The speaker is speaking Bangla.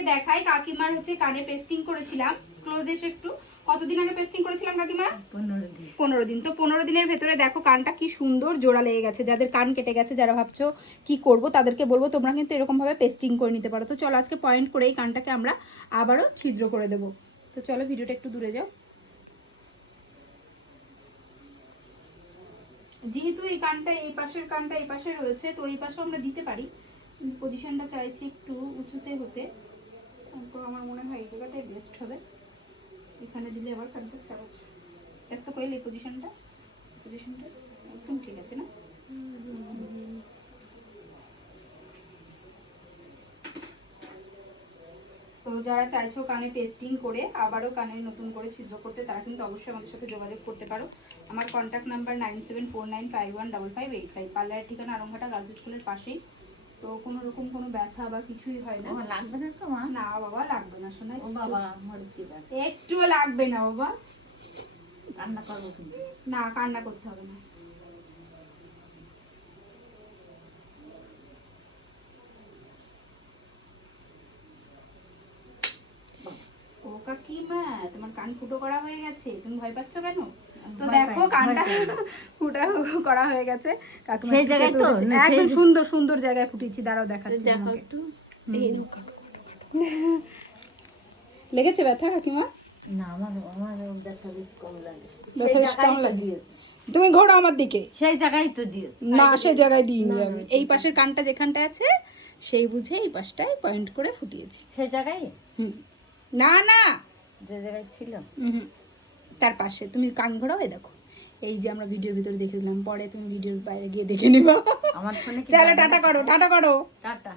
আজকে দেখাই কাকিমার হচ্ছে কানে পেস্টিং করেছিলাম। ক্লোজে একটু কতদিন আগে পেস্টিং করেছিলাম কাকিমা? 15 দিন। তো 15 দিনের ভেতরে দেখো কানটা কি সুন্দর জোড়া লেগে গেছে। যাদের কান কেটে গেছে, যারা ভাবছো কি করব, তাদেরকে বলবো তোমরা কিন্তু এরকম ভাবে পেস্টিং করে নিতে পারো। তো চলো আজকে পয়েন্ট করে এই কানটাকে আমরা আবারও ছিদ্র করে দেবো। তো চলো ভিডিওটা একটু দূরে যাও। যেহেতু এই কানটা এই পাশের কানটা এই পাশে রয়েছে, তো এই পাশেও আমরা দিতে পারি। পজিশনটা চাইছি একটু উঁচুতে হতে, তো আমার মনে হয় এই জায়গাটাই বেস্ট হবে। এখানে দিলে আবার কানটা ছাড়া আছে। দেখতো কইলে এই পজিশনটা একদম ঠিক আছে না? তো যারা চাইছো কানে পেস্টিং করে আবারও কানে নতুন করে ছিদ্র করতে, তারা কিন্তু অবশ্যই আমাদের সাথে যোগাযোগ করতে পারো। আমার কন্ট্যাক্ট নাম্বার 9749515585। পার্লারের ঠিকানা আরংঘাটা গার্লস স্কুলের পাশেই। তো কোনো রকম কোনো ব্যথা বা কিছুই হয় না। লাগবে না তো মা? না বাবা, লাগবে না শোনা। ও বাবা মরছি না, একটুও লাগবে না বাবা। কান্না করবো কিন্তু। না, কান্না করতে হবে না। ও কাকিমা, তোমার কান ফুটো করা হয়ে গেছে, তুমি ভয় পাচ্ছ কেন? তো দেখো কানটা ফুটা করা হয়ে গেছে। কাকিমা সেই জায়গায় তো একদম সুন্দর সুন্দর জায়গায় ফুটিয়েছি। দাঁড়াও দেখাচ্ছি তোমাকে। লেগেছে ব্যথা কাকিমা? না, আমার ব্যথা বেশ কম লাগে। ব্যথা বেশ কম লাগে। তুমি ঘোরো আমার দিকে। সেই জায়গায় তো দিয়েছে। না, সেই জায়গায় দিইনি আমি। এই পাশের কানটা যেখানটা আছে সেই বুঝে এই পাশটায় পয়েন্ট করে ফুটিয়েছি। সেই জায়গায় না না, যে জায়গায় ছিল তার পাশে। তুমি কান ঘোরাও, দেখো এই যে আমরা ভিডিওর ভিতরে দেখে দিলাম, পরে তুমি ভিডিওর বাইরে গিয়ে দেখে নিবা। আমার ফোনে চলো টাটা করো, টাটা করো। টাটা।